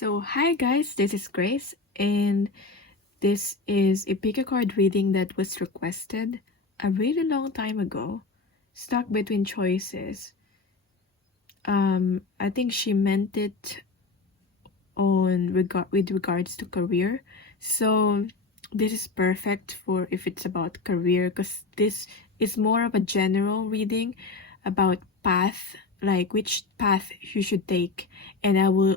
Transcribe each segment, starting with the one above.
So, hi guys, this is Grace, and this is a pick-a-card reading that was requested a really long time ago. Stuck between choices. I think she meant it with regards to career. So, this is perfect for if it's about career, because this is more of a general reading about path, like which path you should take, and I will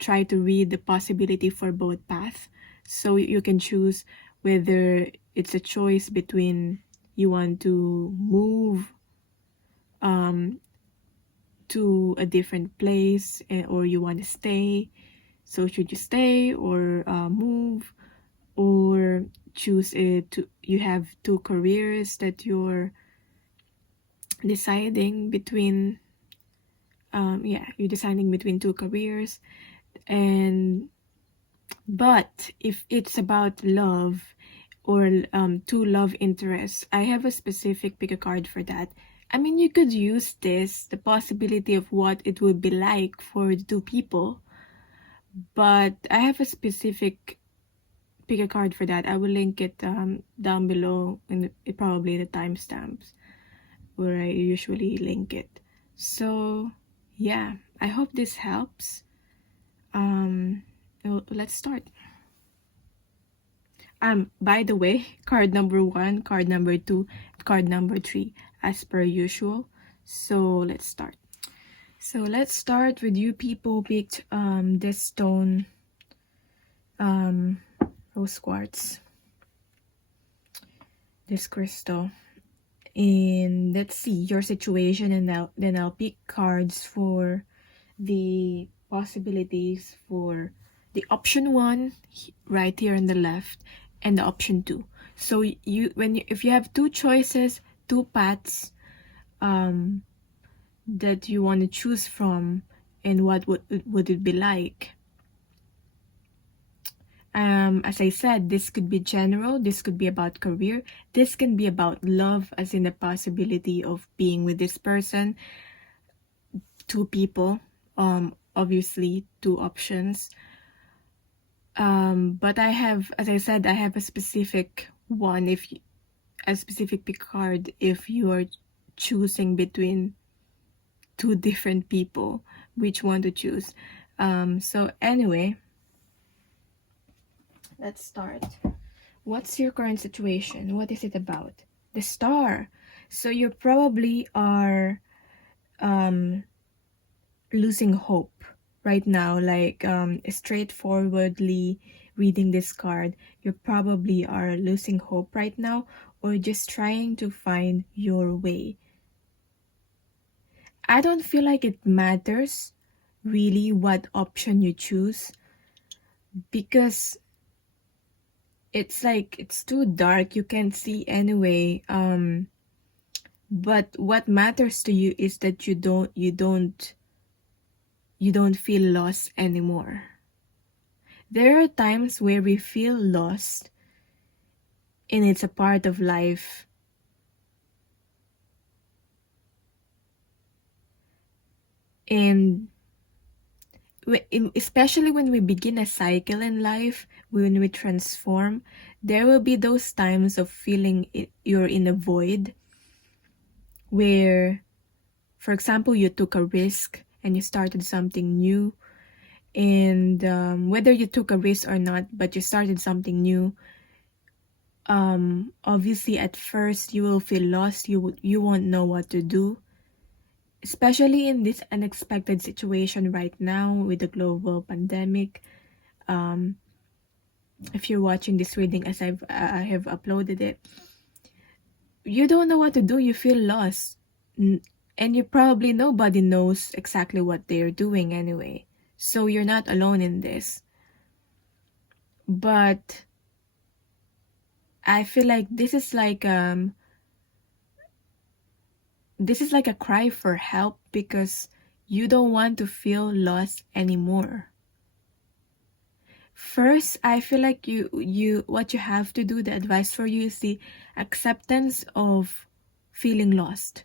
try to read the possibility for both paths, so you can choose whether it's a choice between you want to move to a different place, or you want to stay. So should you stay or move, or choose it to you have two careers that you're deciding between. You're deciding between two careers. But if it's about love or two love interests, I have a specific pick a card for that. I mean, you could use the possibility of what it would be like for the two people, but I have a specific pick a card for that. I will link it down below in probably the timestamps where I usually link it. So yeah, I hope this helps. Let's start. By the way, card number 1, card number 2, card number 3, as per usual. So let's start. So let's start with you people who picked this stone, rose quartz, this crystal. And let's see your situation, and then I'll pick cards for the possibilities for the option 1 right here on the left, and the option 2. So if you have two choices, two paths that you want to choose from, and what would it be like? As I said, this could be general, this could be about career, this can be about love, as in the possibility of being with this person, two people, obviously two options. But I have, as I said, I have a specific one, a specific pick card if you are choosing between two different people, which one to choose. So anyway, let's start. What's your current situation? What is it about? The Star. So you probably are losing hope right now, like straightforwardly reading this card, you probably are losing hope right now, or just trying to find your way. I don't feel like it matters really what option you choose, because it's like it's too dark, you can't see anyway. But what matters to you is that you don't feel lost anymore. There are times where we feel lost, and it's a part of life. And especially when we begin a cycle in life, when we transform, there will be those times of feeling you're in a void, where, for example, you took a risk and you started something new. And whether you took a risk or not, but you started something new, obviously at first you will feel lost. You won't know what to do, especially in this unexpected situation right now with the global pandemic. If you're watching this reading as I have uploaded it, you don't know what to do, you feel lost, and you probably nobody knows exactly what they're doing anyway, so you're not alone in this. But I feel like this is like a cry for help, because you don't want to feel lost anymore. First, I feel like what you have to do, the advice for you, is the acceptance of feeling lost.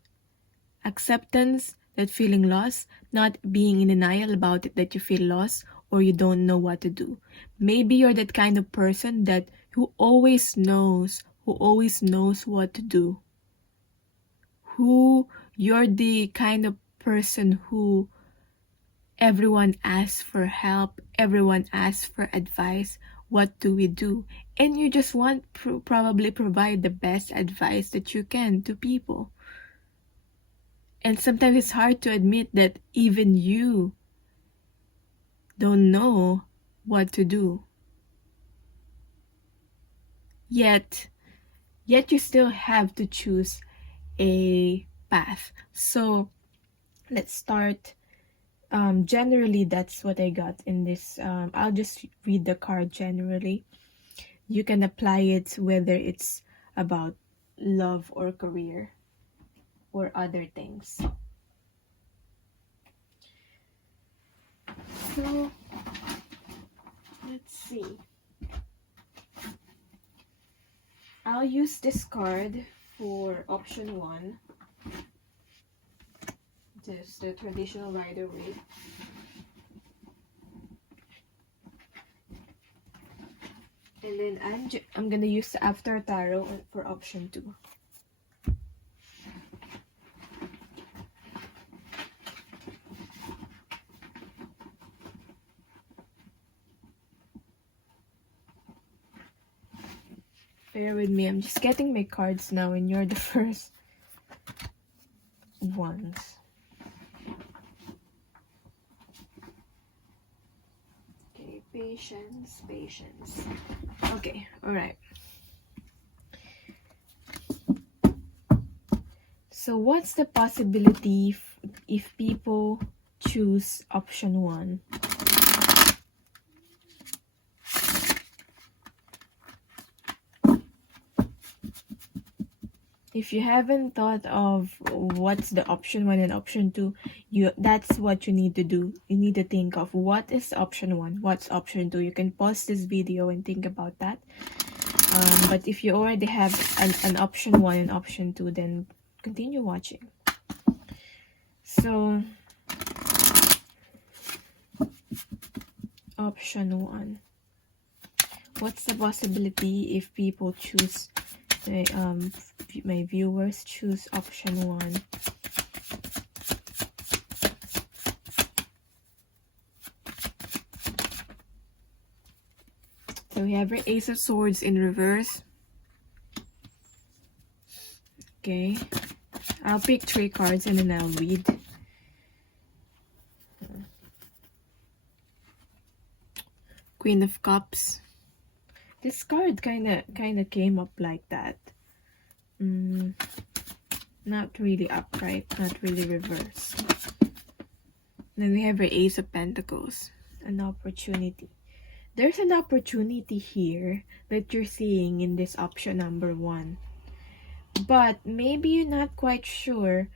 Acceptance that feeling lost, not being in denial about it that you feel lost, or you don't know what to do. Maybe you're that kind of person that who always knows what to do. You're the kind of person who everyone asks for help, everyone asks for advice. What do we do? And you just want probably provide the best advice that you can to people. And sometimes it's hard to admit that even you don't know what to do. Yet you still have to choose a path. So let's start. Generally, that's what I got in this. I'll just read the card generally. You can apply it whether it's about love or career or other things. So, let's see. I'll use this card for option 1. This the traditional Rider-Waite. And then I'm gonna use the After Tarot for option 2. Bear with me, I'm just getting my cards now and you're the first ones. Okay, patience. Okay, alright. So what's the possibility if people choose option 1? If you haven't thought of what's the option 1 and option 2, that's what you need to do. You need to think of what is option 1, what's option 2. You can pause this video and think about that. But if you already have an option 1 and option 2, then continue watching. So, option 1. What's the possibility if people choose, my viewers choose option 1? So we have our Ace of Swords in reverse. Okay, I'll pick 3 cards and then I'll read. Queen of Cups. This card kinda came up like that. Not really upright, not really reverse. Then we have our Ace of Pentacles. An opportunity. There's an opportunity here that you're seeing in this option number 1. But maybe you're not quite sure,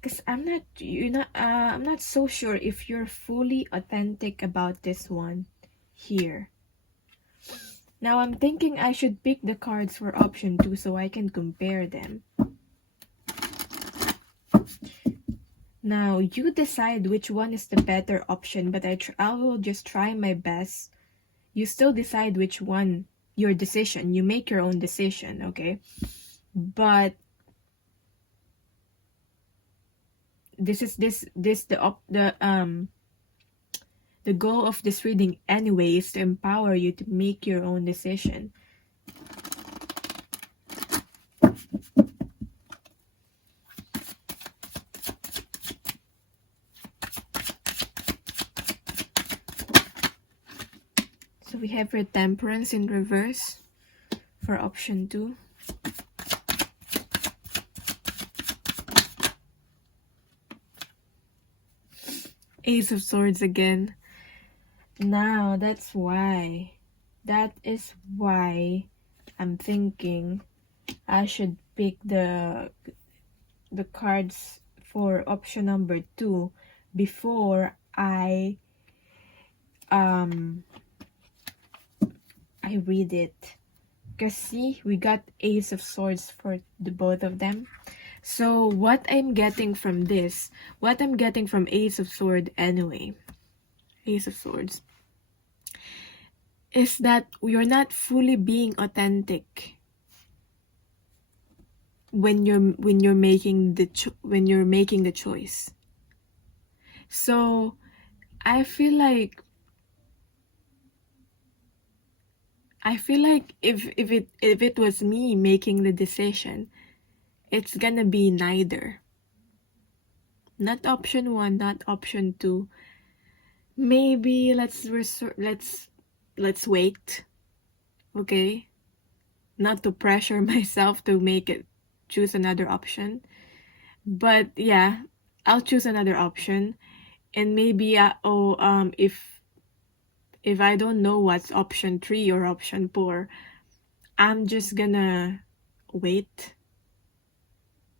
because I'm not so sure if you're fully authentic about this one here. Now I'm thinking I should pick the cards for option 2 so I can compare them. Now you decide which one is the better option, but I will just try my best. You still decide which one, your decision. You make your own decision, okay? But the goal of this reading anyway is to empower you to make your own decision. So we have our Temperance in reverse for option 2. Ace of Swords again. Now that is why I'm thinking I should pick the cards for option number 2 before I read it. Because see, we got Ace of Swords for the both of them. So what I'm getting from this, what I'm getting from Ace of Swords anyway, Ace of Swords, is that you're not fully being authentic when you're making the choice. So I feel like if it was me making the decision, it's gonna be neither. Not option 1, not option 2. Maybe let's wait. Okay? Not to pressure myself to choose another option. But yeah, I'll choose another option. And maybe if I don't know what's option 3 or option 4, I'm just gonna wait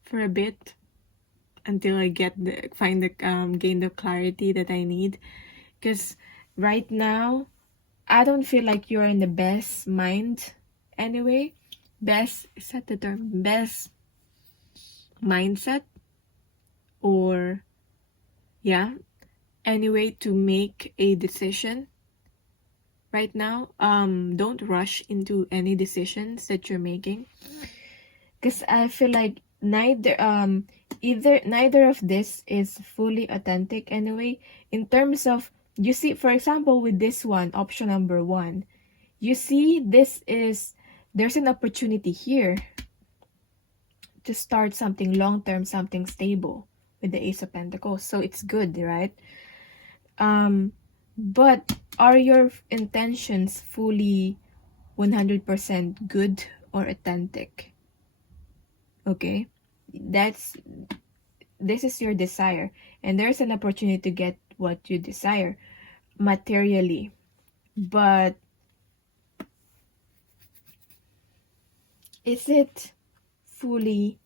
for a bit until I gain the clarity that I need. Because right now, I don't feel like you're in the best mind anyway. Is that the term? Best mindset? Or, yeah, anyway, to make a decision right now. Don't rush into any decisions that you're making. Because I feel like neither of this is fully authentic anyway. In terms of, you see, for example, with this one, option number 1, you see there's an opportunity here to start something long-term, something stable with the Ace of Pentacles. So it's good, right? But are your intentions fully 100% good or authentic? Okay? This is your desire, and there's an opportunity to get what you desire materially. But is it fully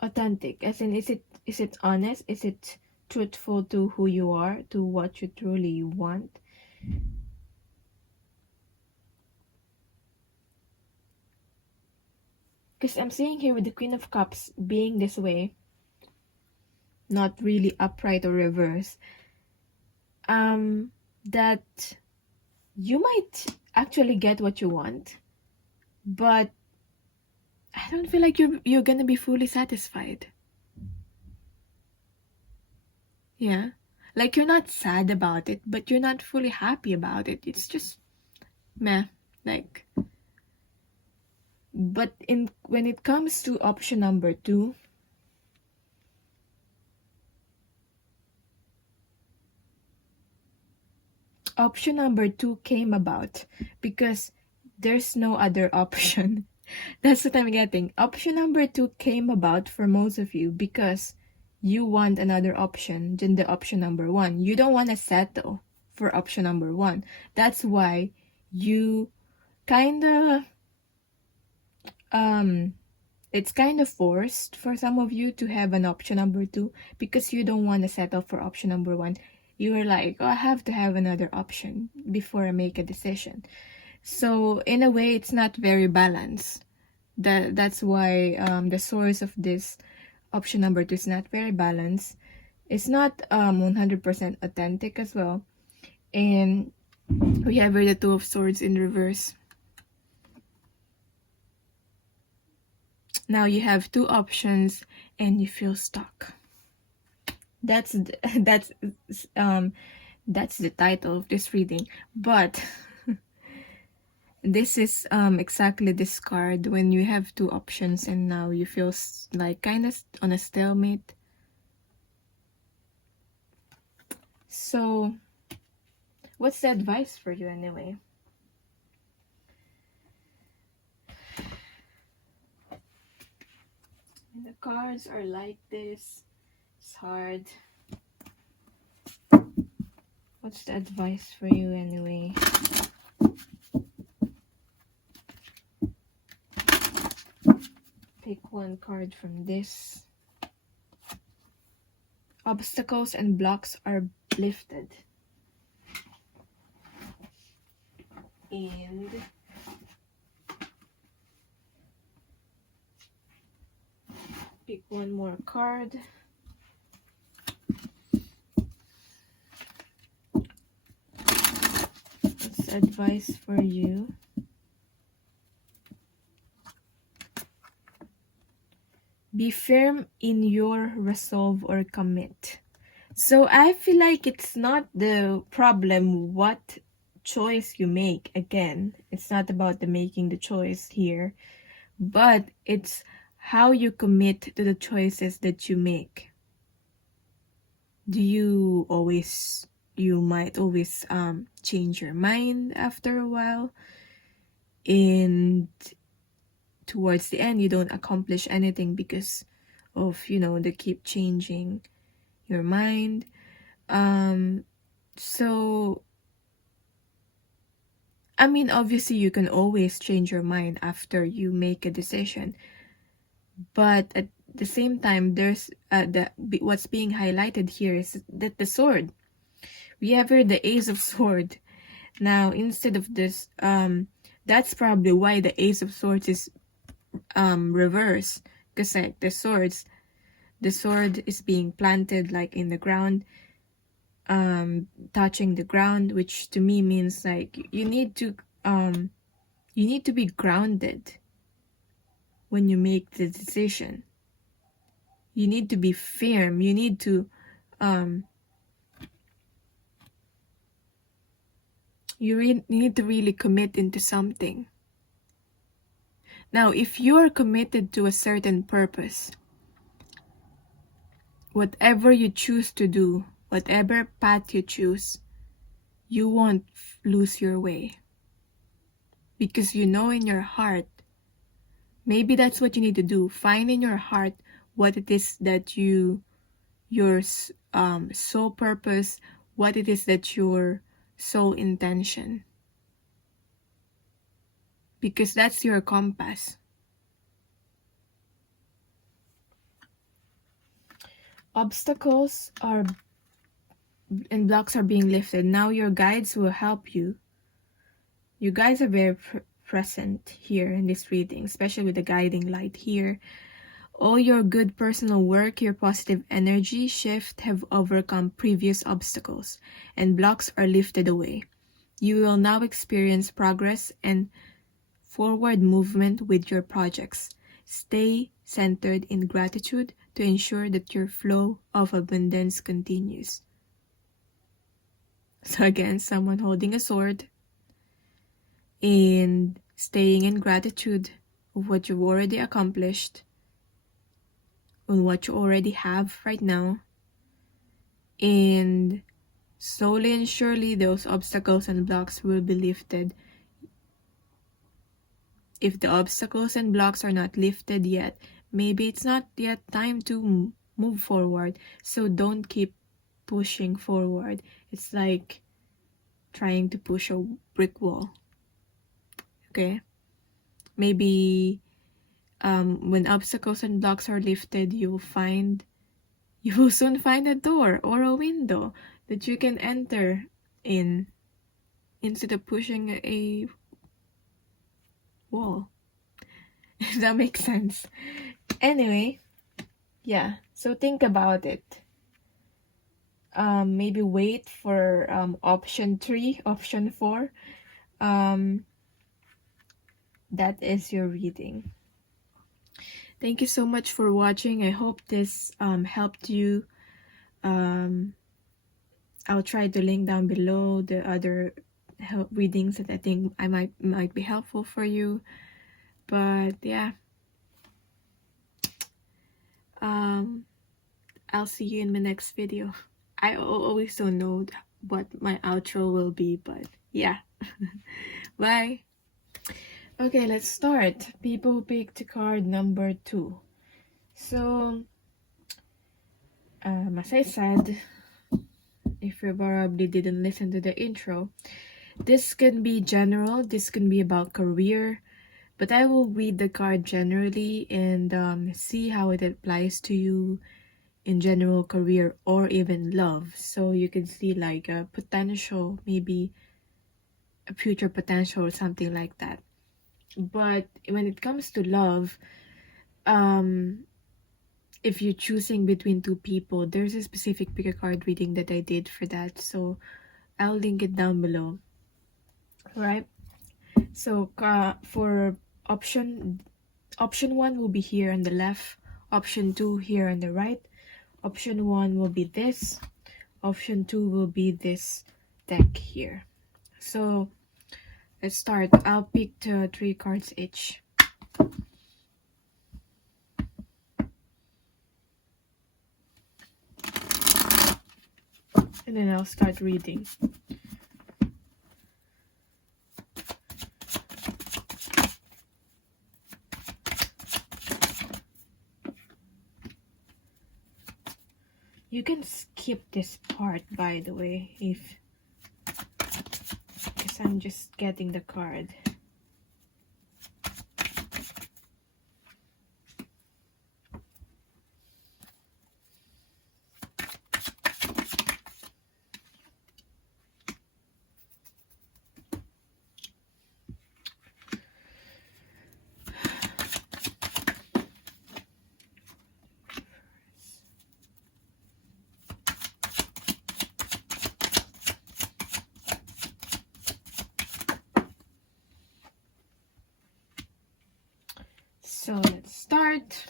authentic? As in, is it honest? Is it truthful to who you are, to what you truly want? Because I'm seeing here with the Queen of Cups being this way, not really upright or reverse, that you might actually get what you want, but I don't feel like you're gonna be fully satisfied. Yeah, like you're not sad about it, but you're not fully happy about it. It's just meh, like. But when it comes to option number 2, option number 2 came about because there's no other option. That's what I'm getting. Option number 2 came about for most of you because you want another option than the option number 1. You don't want to settle for option number 1. That's why you kind of it's kind of forced for some of you to have an option number 2 because you don't want to settle for option number 1. You are like, oh, I have to have another option before I make a decision. So in a way, it's not very balanced. That's why the source of this option number 2 is not very balanced. It's not 100% authentic as well. And we have here the Two of Swords in reverse. Now you have 2 options and you feel stuck. That's the title of this reading. But this is exactly this card when you have 2 options and now you feel like kind of on a stalemate. So what's the advice for you anyway? And the cards are like this. It's hard. What's the advice for you anyway? Pick one card from this. Obstacles and blocks are lifted. And pick one more card. advice for you. Be firm in your resolve or commit. So I feel like it's not the problem what choice you make. Again, it's not about the making the choice here, but it's how you commit to the choices that you make. Do you always, you might always change your mind after a while, and towards the end you don't accomplish anything because of, you know, they keep changing your mind. So I mean, obviously you can always change your mind after you make a decision, but at the same time there's what's being highlighted here is that the sword, we have here the Ace of Sword. Now instead of this, that's probably why the Ace of Swords is reverse, because like the sword is being planted like in the ground, touching the ground, which to me means like you need to be grounded when you make the decision. You need to be firm. You need to you need to really commit into something. Now if you're committed to a certain purpose, whatever you choose to do, whatever path you choose, you won't lose your way. Because you know in your heart, maybe that's what you need to do. Find in your heart what it is that your sole purpose, what it is that your sole intention. Because that's your compass. Obstacles are and blocks are being lifted. Now your guides will help you. You guys are very present here in this reading, especially with the guiding light here. All your good personal work, your positive energy shift have overcome previous obstacles, and blocks are lifted away. You will now experience progress and forward movement with your projects. Stay centered in gratitude to ensure that your flow of abundance continues. So again, someone holding a sword and staying in gratitude of what you've already accomplished, on what you already have right now, and slowly and surely those obstacles and blocks will be lifted. If the obstacles and blocks are not lifted yet, maybe it's not yet time to move forward. So don't keep pushing forward. It's like trying to push a brick wall. Okay? Maybe when obstacles and blocks are lifted, you will soon find a door or a window that you can enter in instead of pushing a wall. If that makes sense. Anyway, yeah, so think about it. Maybe wait for option 3, option 4. That is your reading. Thank you so much for watching. I hope this helped you. I'll try to link down below the other readings that I think I might be helpful for you. But yeah, I'll see you in my next video. I always don't know what my outro will be, but yeah. Bye. Okay, let's start. People who picked card number 2. So, as I said, if you probably didn't listen to the intro, this can be general, this can be about career, but I will read the card generally and see how it applies to you in general career or even love. So you can see like a potential, maybe a future potential or something like that. But when it comes to love, if you're choosing between two people, there's a specific pick a card reading that I did for that, so I'll link it down below. right? So for option 1 will be here on the left, option 2 here on the right, option 1 will be this, option 2 will be this deck here. So let's start. I'll pick 3 cards each. And then I'll start reading. You can skip this part, by the way, because I'm just getting the card. So let's start.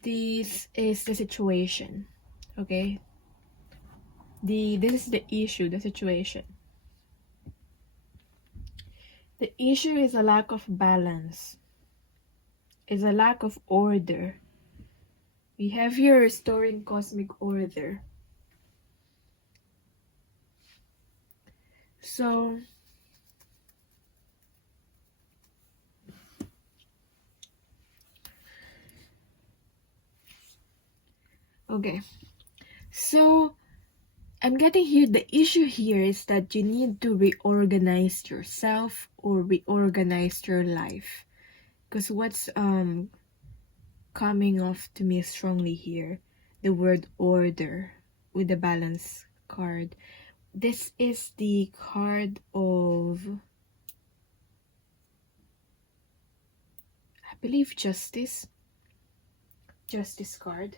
This is the situation, okay? This is the issue, the situation. The issue is a lack of balance. Is a lack of order. We have here restoring cosmic order. So okay, so I'm getting here, the issue here is that you need to reorganize yourself or reorganize your life. Because what's coming off to me strongly here, the word order with the balance card. This is the card of, I believe, justice card.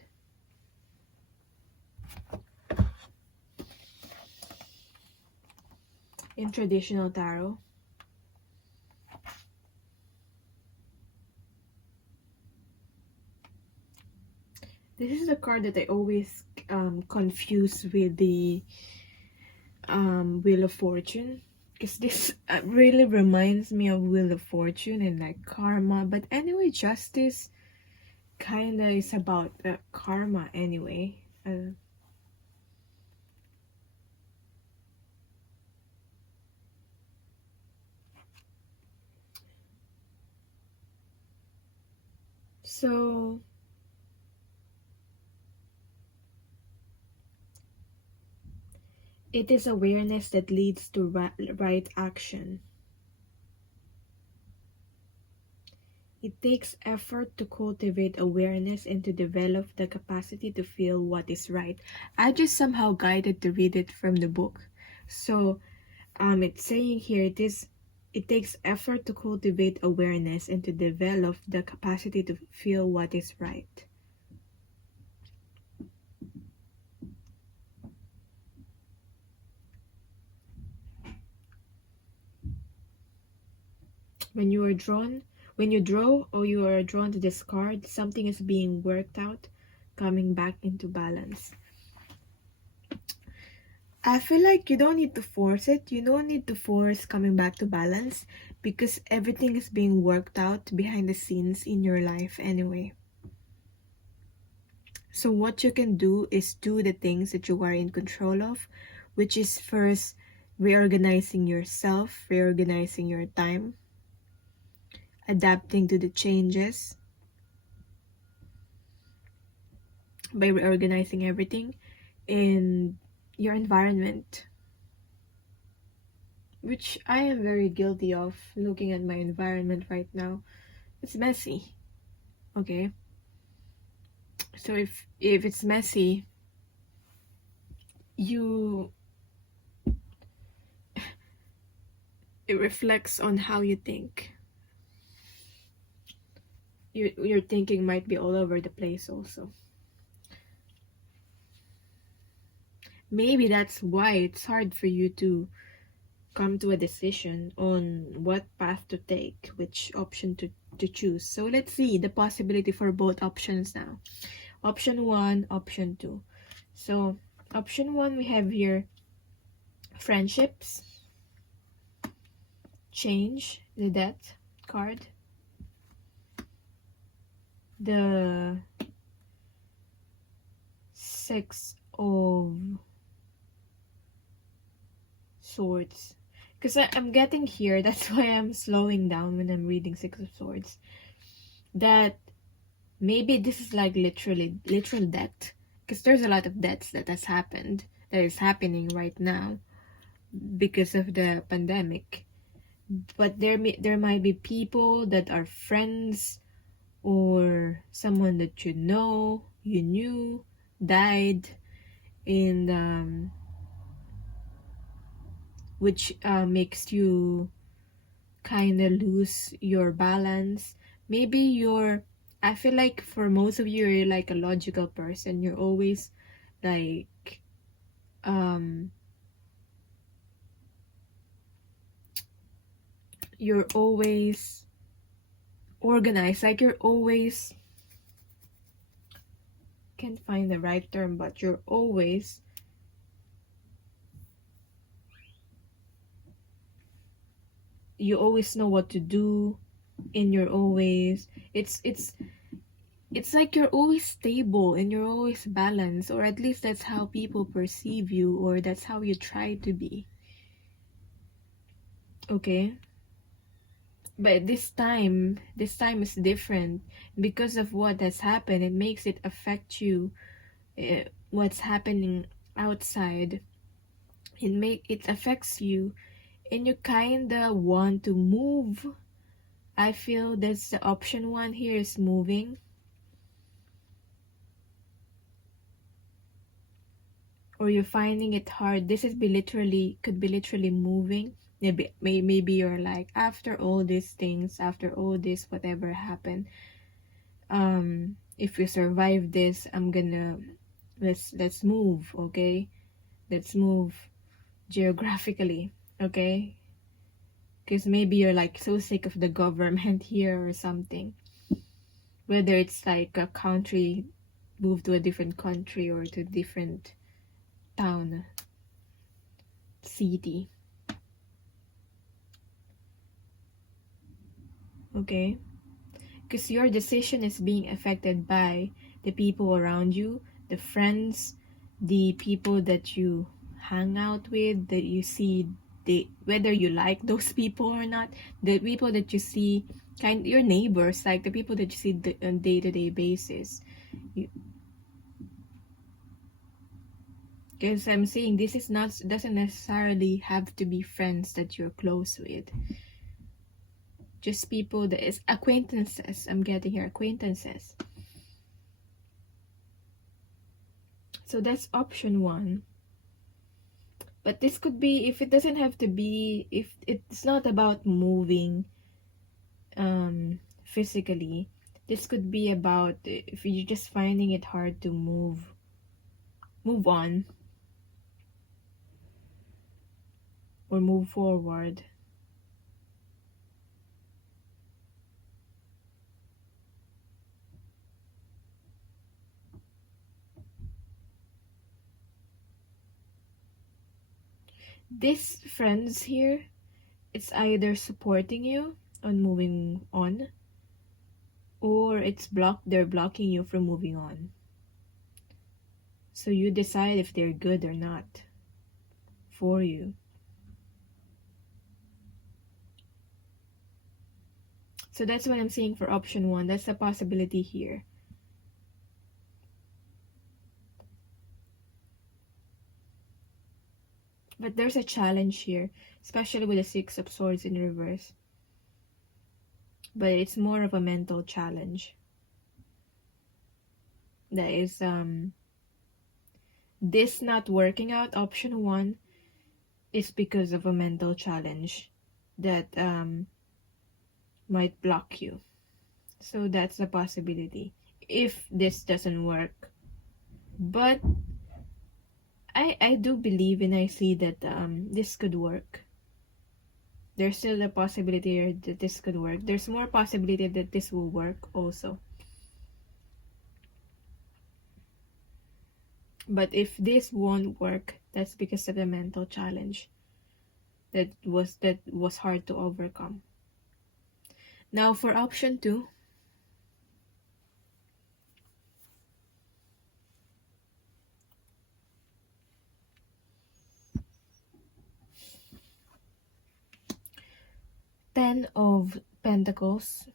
In traditional tarot. This is the card that I always confuse with the Wheel of Fortune, because this really reminds me of Wheel of Fortune and like karma. But anyway, justice kind of is about karma anyway. So it is awareness that leads to right action. It takes effort to cultivate awareness and to develop the capacity to feel what is right. I just somehow guided to read it from the book. So it's saying here, it takes effort to cultivate awareness and to develop the capacity to feel what is right. When you draw or you are drawn to this card, something is being worked out, coming back into balance. I feel like you don't need to force it. You don't need to force coming back to balance, because everything is being worked out behind the scenes in your life anyway. So what you can do is do the things that you are in control of, which is first reorganizing yourself, reorganizing your time, adapting to the changes by reorganizing everything in your environment, which I am very guilty of. Looking at my environment right now, it's messy. Okay, so if it's messy, it reflects on how you think. Your thinking might be all over the place also. maybe that's why it's hard for you to come to a decision on what path to take, which option to choose. So let's see the possibility for both options now. Option 1, option 2. So option 1, we have here friendships, change, the death card, the Six of Swords. Because I'm getting here, that's why I'm slowing down when I'm reading Six of Swords. That maybe this is like literal death. Because there's a lot of deaths that has happened, that is happening right now because of the pandemic. But there might be people that are friends or someone that you knew, died, and which makes you kind of lose your balance. Maybe I feel like for most of you, you're like a logical person. You're always like you're always organized, like you're always, can't find the right term, but you always know what to do, and you're always, it's like you're always stable and you're always balanced, or at least that's how people perceive you, or that's how you try to be. Okay, but this time is different because of what has happened. It makes it affect you. What's happening outside, it affects you, and you kinda want to move. I feel that's the option 1 here, is moving, or you're finding it hard. This could be literally moving. Maybe you're like, after all these things, after all this whatever happened, if we survive this, I'm gonna, let's move. Okay, let's move geographically. Okay, because maybe you're like so sick of the government here or something, whether it's like a country, move to a different country or to a different town, city. Okay, because your decision is being affected by the people around you, the friends, the people that you hang out with, that you see, whether you like those people or not, the people that you see, your neighbors, like the people that you see on day-to-day basis. Because I'm saying this is not, doesn't necessarily have to be friends that you're close with. Just people that is acquaintances. I'm getting here, acquaintances. So that's option 1. But this could be, if it doesn't have to be, if it's not about moving physically, this could be about if you're just finding it hard to move on or move forward. This friends here, it's either supporting you on moving on, or they're blocking you from moving on. So you decide if they're good or not for you. So that's what I'm saying for option 1. That's a possibility here. But there's a challenge here, especially with the Six of Swords in reverse. But it's more of a mental challenge. That is, this not working out, option 1, is because of a mental challenge that might block you. So that's a possibility if this doesn't work. But I do believe and I see that this could work. There's still a possibility here that this could work. There's more possibility that this will work also. But if this won't work, that's because of the mental challenge that was hard to overcome. Now for option 2, Ten of Pentacles,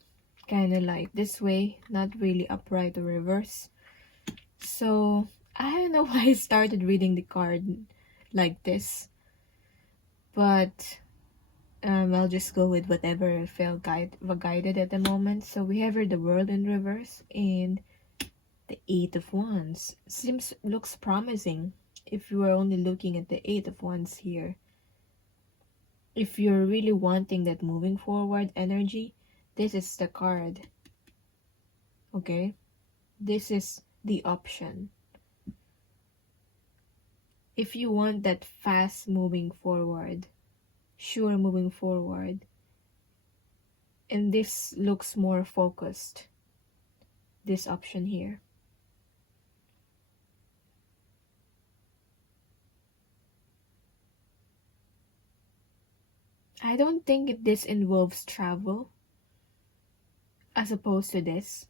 kind of like this way, not really upright or reverse. So I don't know why I started reading the card like this, but I'll just go with whatever I feel guided at the moment. So we have here the World in reverse and the Eight of Wands. Looks promising if you are only looking at the Eight of Wands here. If you're really wanting that moving forward energy, this is the card. Okay? This is the option. If you want that fast moving forward, sure moving forward, and this looks more focused, this option here. I don't think this involves travel as opposed to this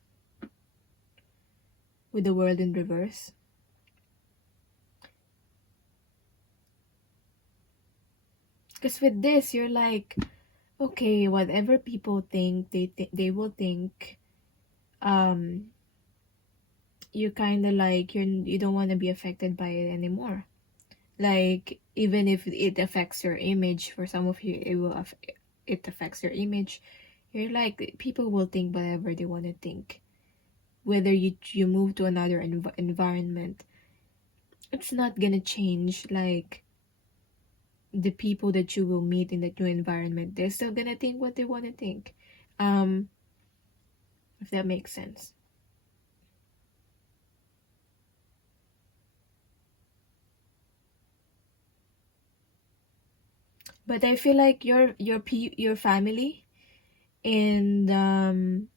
with the World in reverse. Because with this, you're like, okay, whatever people think, they will think. You kind of like you don't want to be affected by it anymore. Like, even if it affects your image, for some of you it affects your image, you're like, people will think whatever they want to think. Whether you move to another environment, it's not gonna change. Like, the people that you will meet in that new environment, they're still gonna think what they want to think. If that makes sense. But I feel like your family and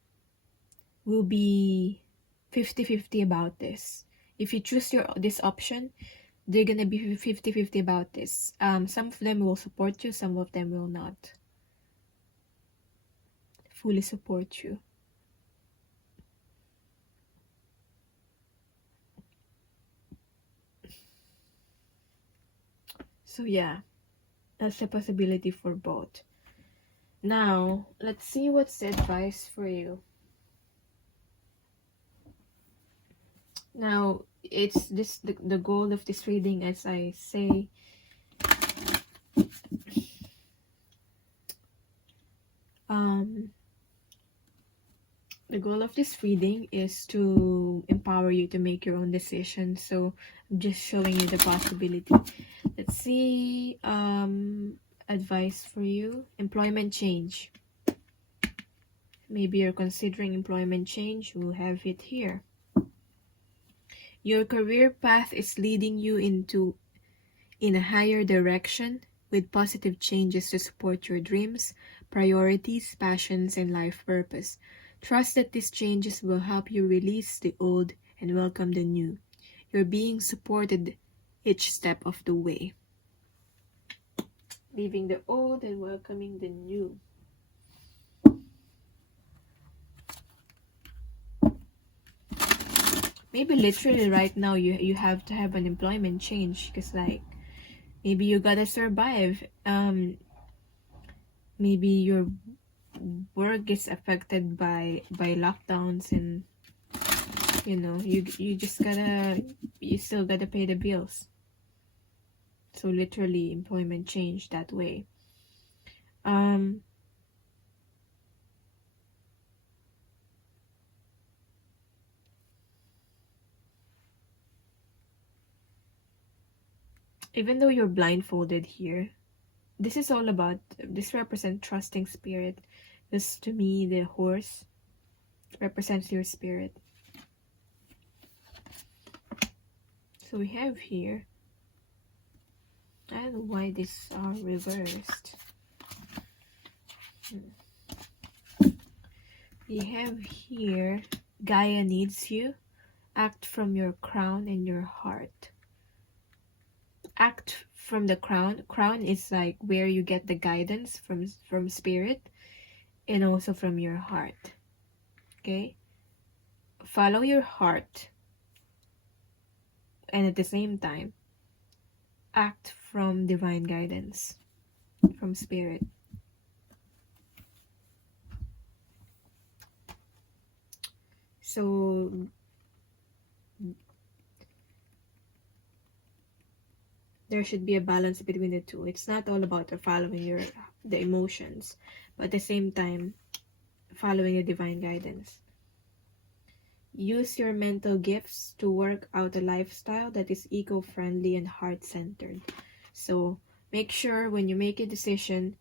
will be 50-50 about this. If you choose this option, they're gonna be 50-50 about this. Some of them will support you, some of them will not fully support you. So yeah, that's a possibility for both. Now, let's see what's the advice for you. Now, it's the goal of this reading, as I say, the goal of this reading is to empower you to make your own decisions. So I'm just showing you the possibility. Let's see. Advice for you: employment change. Maybe you're considering employment change. We'll have it here. Your career path is leading you in a higher direction with positive changes to support your dreams, priorities, passions, and life purpose. Trust that these changes will help you release the old and welcome the new. You're being supported each step of the way. Leaving the old and welcoming the new. Maybe literally right now you have to have an employment change, because like maybe you gotta survive. Maybe your work is affected by lockdowns, and you know you still gotta pay the bills. So literally employment change that way. Even though you're blindfolded here, this is all about, this represents trusting spirit. This, to me, the horse represents your spirit. So we have here I don't know why these are reversed. We have here, Gaia needs you. Act from your crown and your heart. Act from the crown. Crown is like where you get the guidance from spirit, and also from your heart. Okay? Follow your heart, and at the same time, act from divine guidance, from spirit. So there should be a balance between the two. It's not all about following the emotions, but at the same time following the divine guidance. Use your mental gifts to work out a lifestyle that is eco-friendly and heart-centered. So make sure when you make a decision,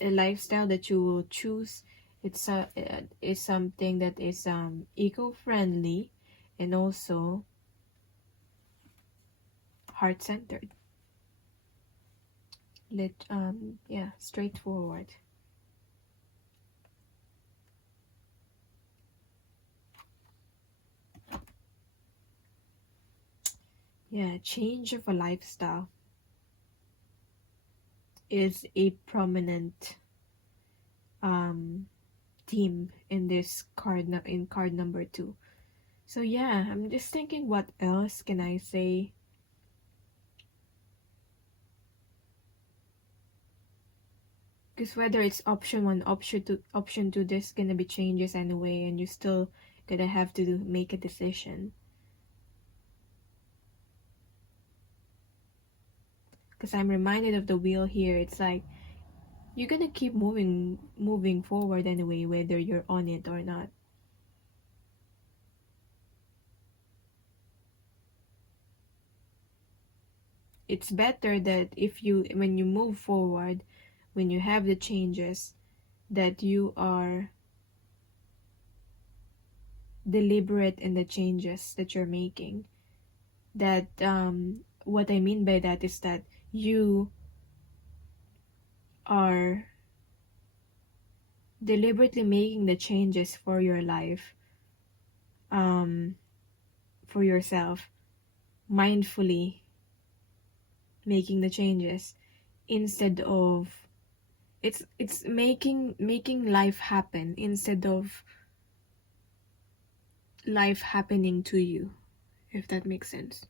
a lifestyle that you will choose, is something that is eco-friendly and also heart-centered. Yeah, straightforward. Yeah, change of a lifestyle is a prominent theme in this card, in card number 2. So yeah, I'm just thinking, what else can I say? Because whether it's option 1, option 2, there's gonna be changes anyway, and you still gonna have to make a decision. Because I'm reminded of the wheel here. It's like you're gonna keep moving forward anyway, whether you're on it or not. It's better that when you move forward, when you have the changes, that you are deliberate in the changes that you're making. That what I mean by that is that you are deliberately making the changes for your life, for yourself, mindfully making the changes, instead of it's making life happen instead of life happening to you, if that makes sense.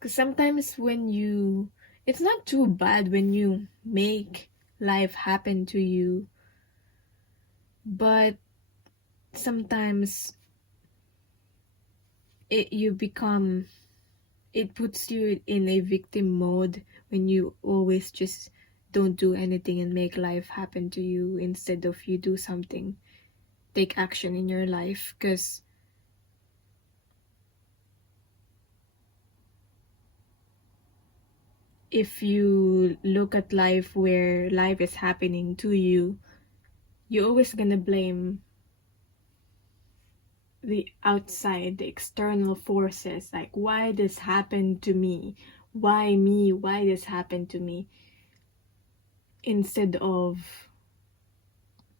Because sometimes it's not too bad when you make life happen to you, but sometimes it puts you in a victim mode when you always just don't do anything and make life happen to you, instead of you do something, take action in your life. Because if you look at life where life is happening to you, you're always gonna blame the outside, the external forces, like, why this happened to me, why me, why this happened to me, instead of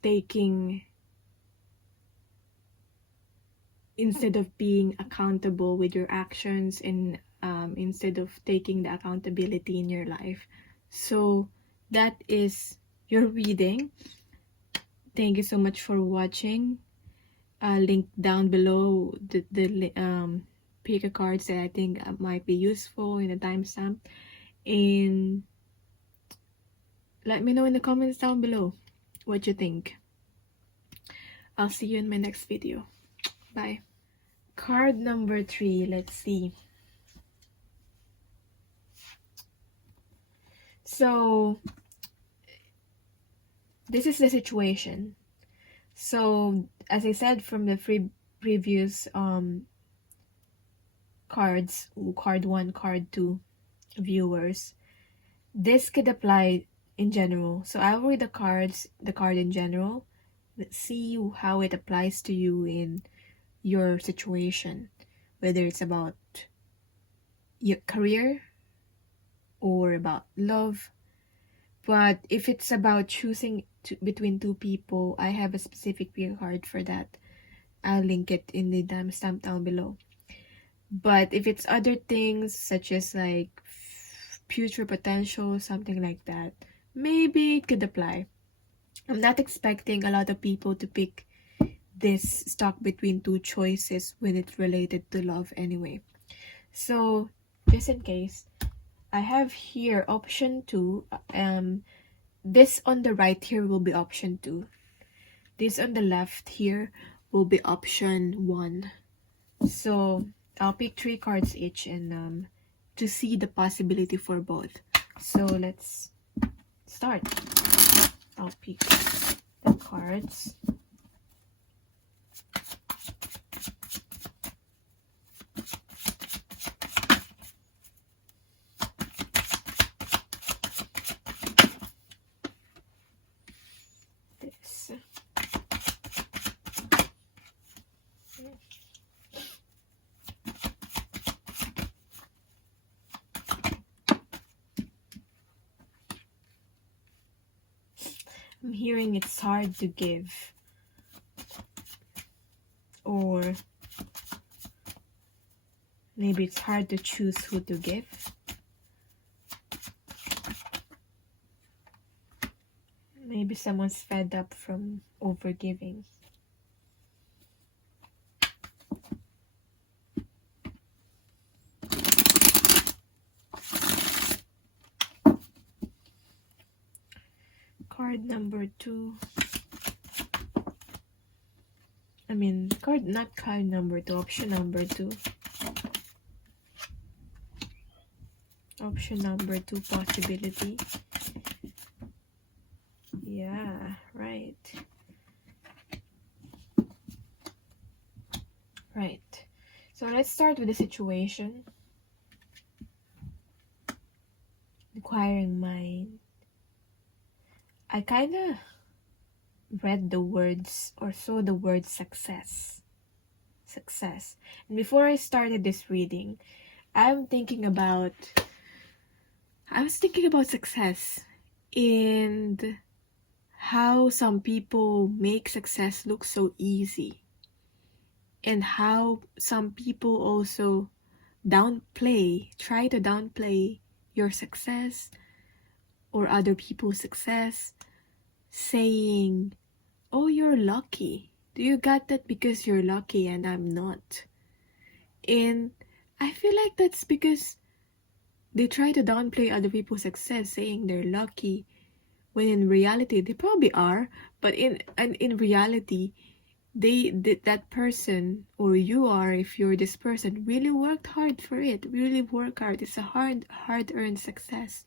being accountable with your actions, and instead of taking the accountability in your life. So that is your reading. Thank you so much for watching. Link down below the pick a cards that I think might be useful in a timestamp, and let me know in the comments down below what you think. I'll see you in my next video. Bye. Card number 3, let's see. So this is the situation. So as I said from the previous cards, card 1, card 2 viewers, this could apply in general. So I'll read the card in general. Let's see how it applies to you in your situation, whether it's about your career or about love. But if it's about choosing between two people, I have a specific pick card for that. I'll link it in the timestamp down below. But if it's other things such as like future potential, something like that, maybe it could apply. I'm not expecting a lot of people to pick this stuck between two choices when it's related to love anyway. So just in case, I have here option 2. This on the right here will be option 2. This on the left here will be option 1. So I'll pick 3 cards each and to see the possibility for both. So let's start. I'll pick the cards. I'm hearing it's hard to give, or maybe it's hard to choose who to give. Maybe someone's fed up from overgiving. Card number 2. Not card number 2, option number 2. Option number 2, possibility. Yeah, right. Right. So let's start with the situation. Inquiring mind. I kind of read the words or saw the word success. Success. And before I started this reading, I was thinking about success and how some people make success look so easy, and how some people also try to downplay your success or other people's success, saying, oh, you're lucky. Do you got that because you're lucky and I'm not? And I feel like that's because they try to downplay other people's success, saying they're lucky, when in reality they probably are. But in reality, that person, or you are, if you're this person, really worked hard for it. Really work hard. It's a hard-earned success.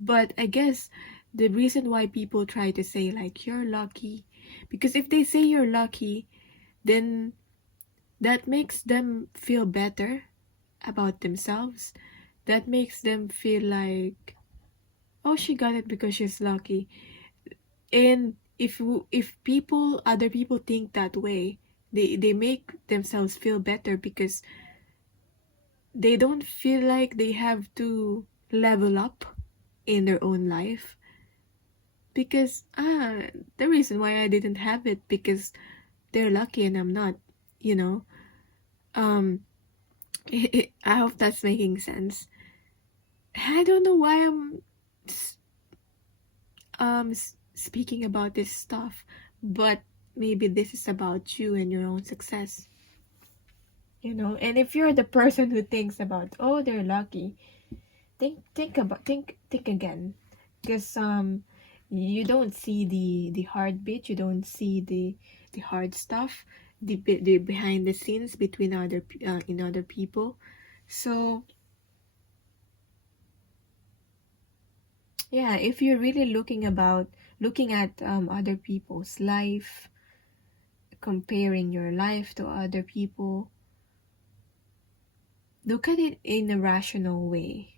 But I guess the reason why people try to say like you're lucky, because if they say you're lucky, then that makes them feel better about themselves. That makes them feel like, oh, she got it because she's lucky. And if other people think that way, they make themselves feel better because they don't feel like they have to level up in their own life. Because the reason why I didn't have it because they're lucky and I'm not, I hope that's making sense. I don't know why I'm speaking about this stuff, but maybe this is about you and your own success. And if you're the person who thinks about, oh, they're lucky, think again, because you don't see the heartbeat, you don't see the hard stuff, the behind the scenes between other people. So yeah, if you're really looking at other people's life, comparing your life to other people, look at it in a rational way.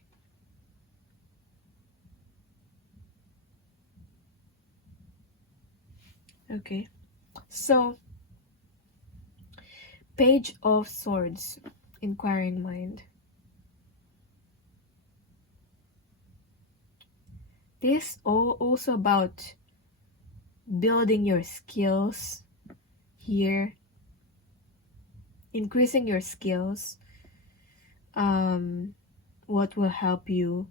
Okay, so Page of Swords, inquiring mind. This is also about building your skills here, increasing your skills, what will help you,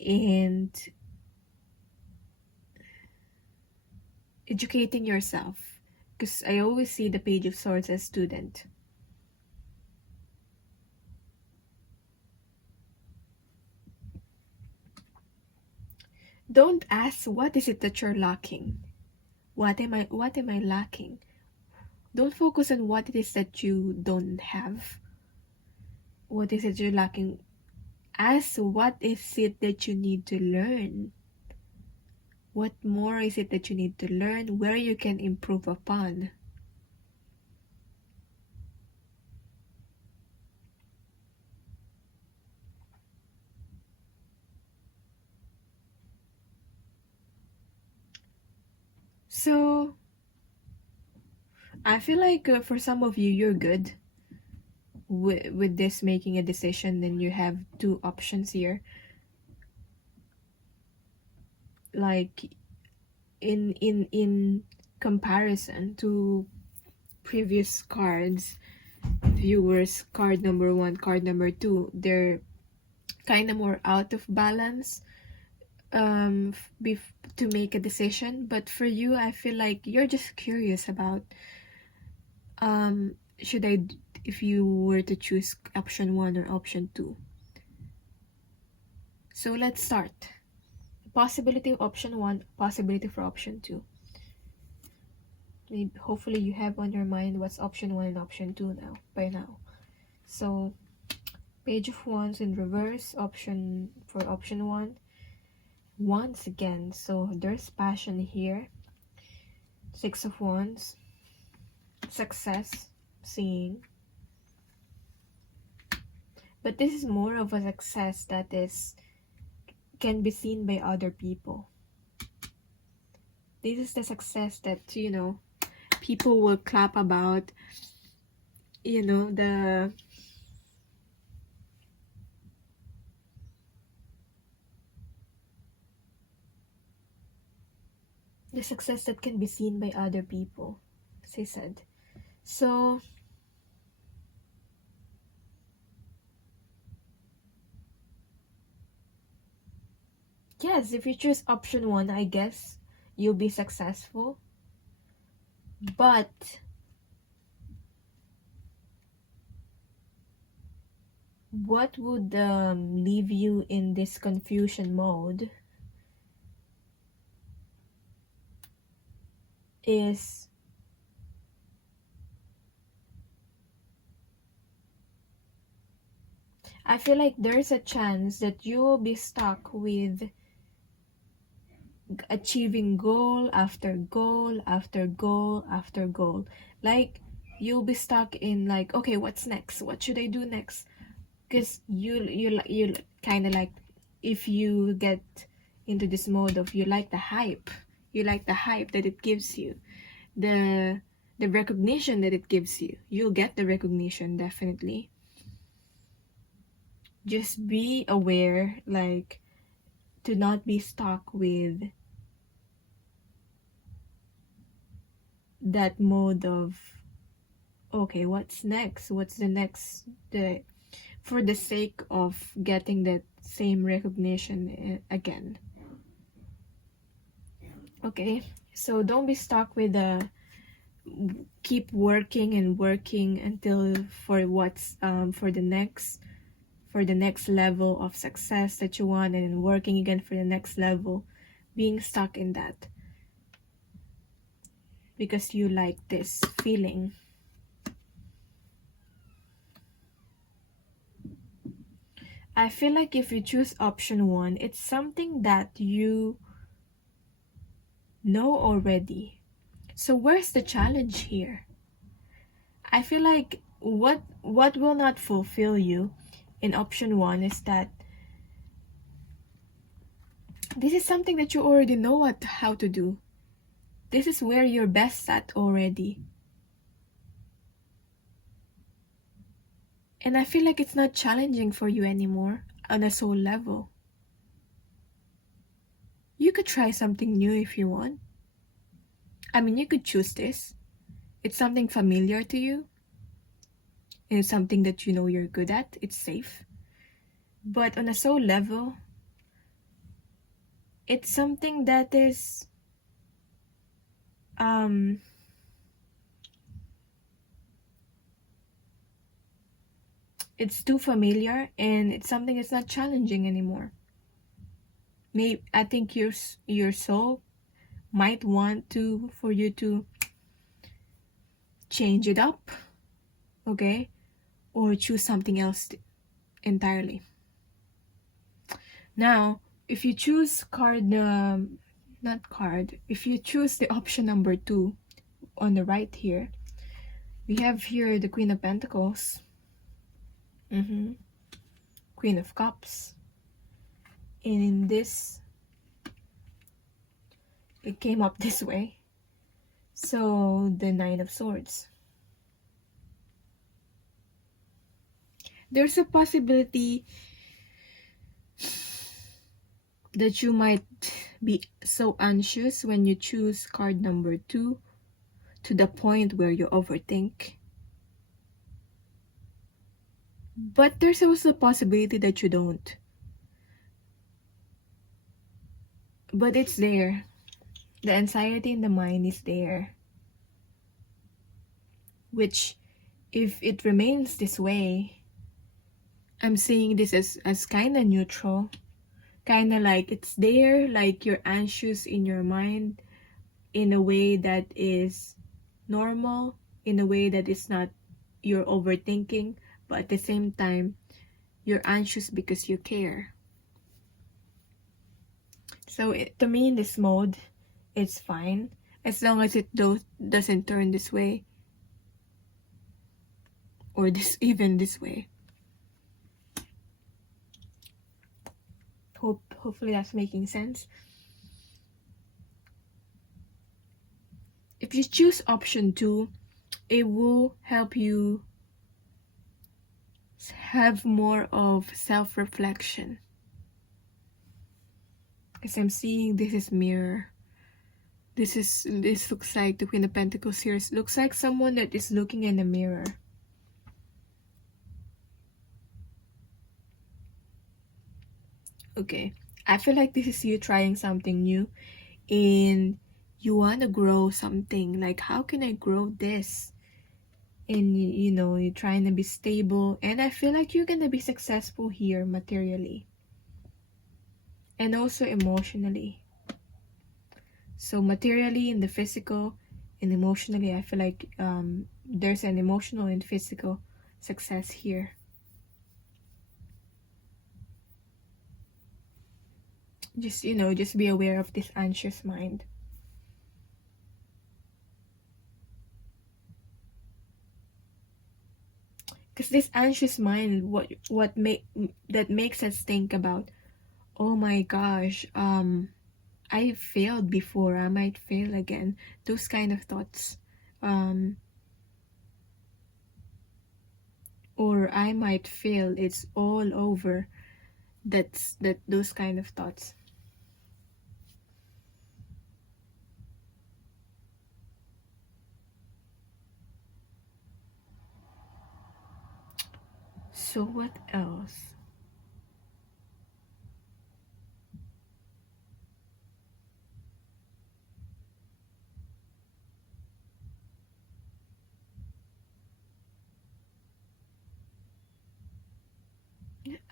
and educating yourself, because I always see the Page of Swords as student. Don't ask what is it that you're lacking. What am I lacking? Don't focus on what it is that you don't have. What is it you're lacking? Ask what is it that you need to learn. What more is it that you need to learn, where you can improve upon? So, I feel like for some of you, you're good with this making a decision. Then you have two options here. Like, in comparison to previous cards, viewers, card number 1, card number 2, they're kind of more out of balance to make a decision. But for you, I feel like you're just curious about should I, if you were to choose option 1 or option 2. So let's start. Possibility of option 1, possibility for option 2. Maybe, hopefully you have on your mind what's option 1 and option 2 now, by now. So, Page of Wands in reverse, option 1. Once again, so there's passion here. 6 of Wands, success, seeing. But this is more of a success that can be seen by other people. This is the success that, people will clap about, the success that can be seen by other people, as I said. So, yes, if you choose option 1, I guess you'll be successful. But what would leave you in this confusion mode is I feel like there's a chance that you will be stuck with achieving goal after goal after goal after goal. Like, you'll be stuck in like, okay, what's next? What should I do next? Because you kind of like, if you get into this mode of you like the hype that it gives you, the recognition that it gives you, you'll get the recognition definitely. Just be aware, like, to not be stuck with that mode of, okay, what's next? What's the next? For the sake of getting that same recognition again. Okay, so don't be stuck with keep working and working until for what's for the next level of success that you want, and then working again for the next level, being stuck in that because you like this feeling. I feel like if you choose option 1, it's something that you know already. So where's the challenge here? I feel like what will not fulfill you in option 1 is that this is something that you already know how to do. This is where you're best at already. And I feel like it's not challenging for you anymore on a soul level. you could try something new if you want. I mean, you could choose this. It's something familiar to you. And it's something that you know you're good at. It's safe. But on a soul level, it's something that is it's too familiar, and it's something that's not challenging anymore. Maybe I think your soul might want for you to change it up, okay, or choose something else entirely. Now, if you choose if you choose the option number 2 on the right here, we have here the Queen of Pentacles, Queen of Cups, and in this, it came up this way. So the Nine of Swords. There's a possibility that you might be so anxious when you choose card number 2 to the point where you overthink. But there's also a possibility that you don't. But it's there. The anxiety in the mind is there. Which, if it remains this way, I'm seeing this as kind of neutral. Kind of like it's there, like you're anxious in your mind in a way that is normal, in a way that is not you're overthinking, but at the same time, you're anxious because you care. So to me, in this mode, it's fine as long as it doesn't turn this way or even this way. Hopefully that's making sense. If you choose option 2, it will help you have more of self-reflection. As I'm seeing, this is mirror. This looks like the Queen of Pentacles here. It looks like someone that is looking in a mirror. Okay, I feel like this is you trying something new and you want to grow something. Like, how can I grow this? And you know, you're trying to be stable, and I feel like you're gonna be successful here materially and also emotionally. So materially, in the physical, and emotionally, I feel like there's an emotional and physical success here. Just, you know, just be aware of this anxious mind. Because this anxious mind, that makes us think about, oh my gosh, I failed before, I might fail again. Those kind of thoughts. Or I might fail, it's all over. Those kind of thoughts. So what else?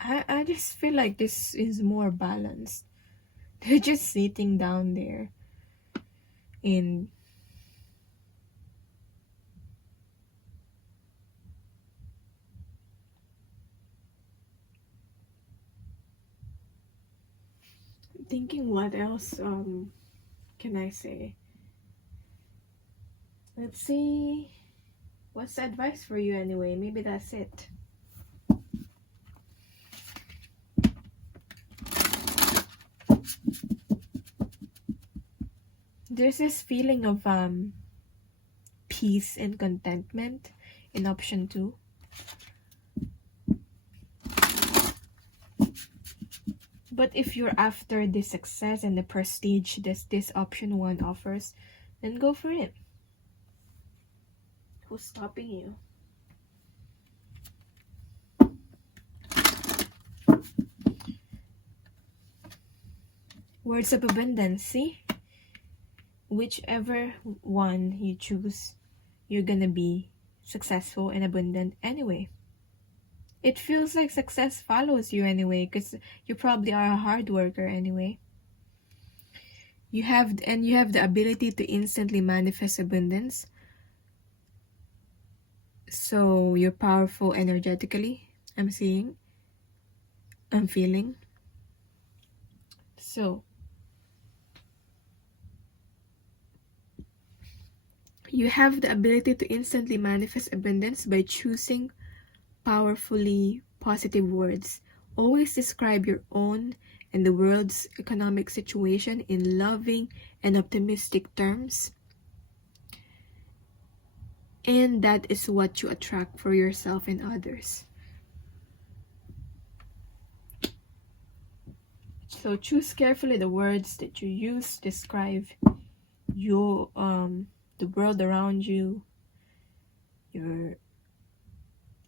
I just feel like this is more balanced. They're just sitting down there and thinking what else can I say. Let's see, what's the advice for you anyway? Maybe that's it. There's this feeling of peace and contentment in option 2. But if you're after the success and the prestige this option 1 offers, then go for it. Who's stopping you? Words of abundance, see? Whichever one you choose, you're gonna be successful and abundant anyway. It feels like success follows you anyway, because you probably are a hard worker anyway. You have the ability to instantly manifest abundance. So you're powerful energetically, I'm seeing. I'm feeling. So you have the ability to instantly manifest abundance by choosing powerfully positive words. Always describe your own and the world's economic situation in loving and optimistic terms. And that is what you attract for yourself and others. So choose carefully the words that you use to describe your the world around you,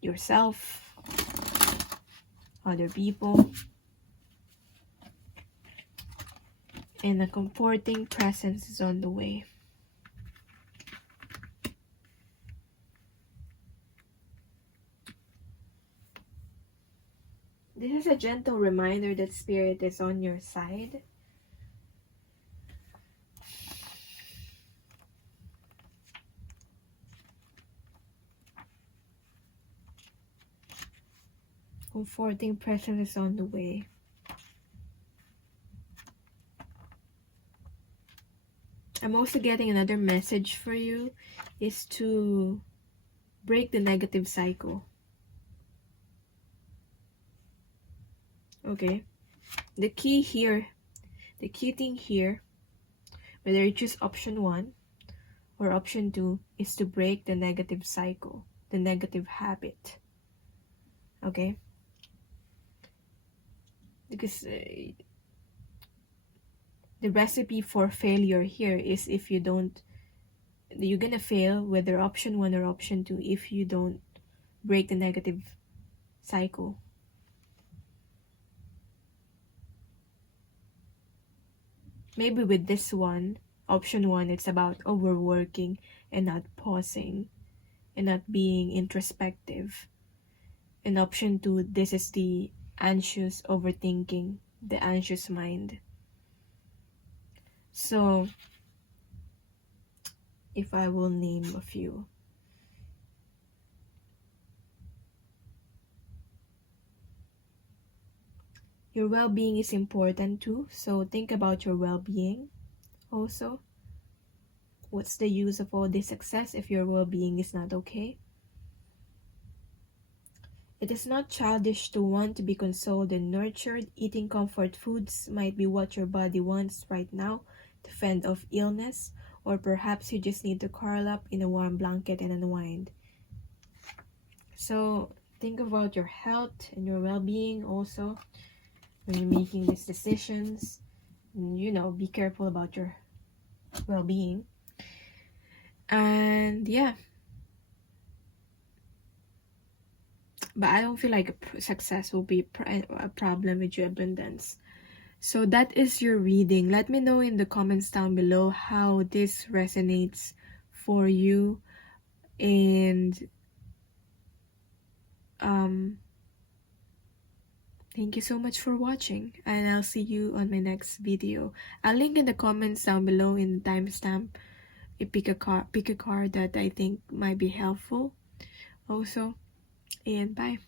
yourself, other people, and a comforting presence is on the way. This is a gentle reminder that Spirit is on your side. Comforting presence is on the way. I'm also getting another message for you is to break the negative cycle. Okay, the key thing here, whether you choose option 1 or option 2, is to break the negative cycle, the negative habit. Okay, because the recipe for failure here is if you don't, you're gonna fail whether option 1 or option 2 if you don't break the negative cycle. Maybe with this one, option 1, it's about overworking and not pausing and not being introspective. And option 2, this is the anxious overthinking, the anxious mind. So, if I will name a few. Your well-being is important too, so think about your well-being also. What's the use of all this success if your well-being is not okay? It is not childish to want to be consoled and nurtured. Eating comfort foods might be what your body wants right now to fend off illness, or perhaps you just need to curl up in a warm blanket and unwind. So think about your health and your well-being also when you're making these decisions. You know, be careful about your well-being. And yeah, but I don't feel like success will be a problem with your abundance. So that is your reading. Let me know in the comments down below how this resonates for you. And thank you so much for watching, and I'll see you on my next video. I'll link in the comments down below in the timestamp pick a card that I think might be helpful also. And bye.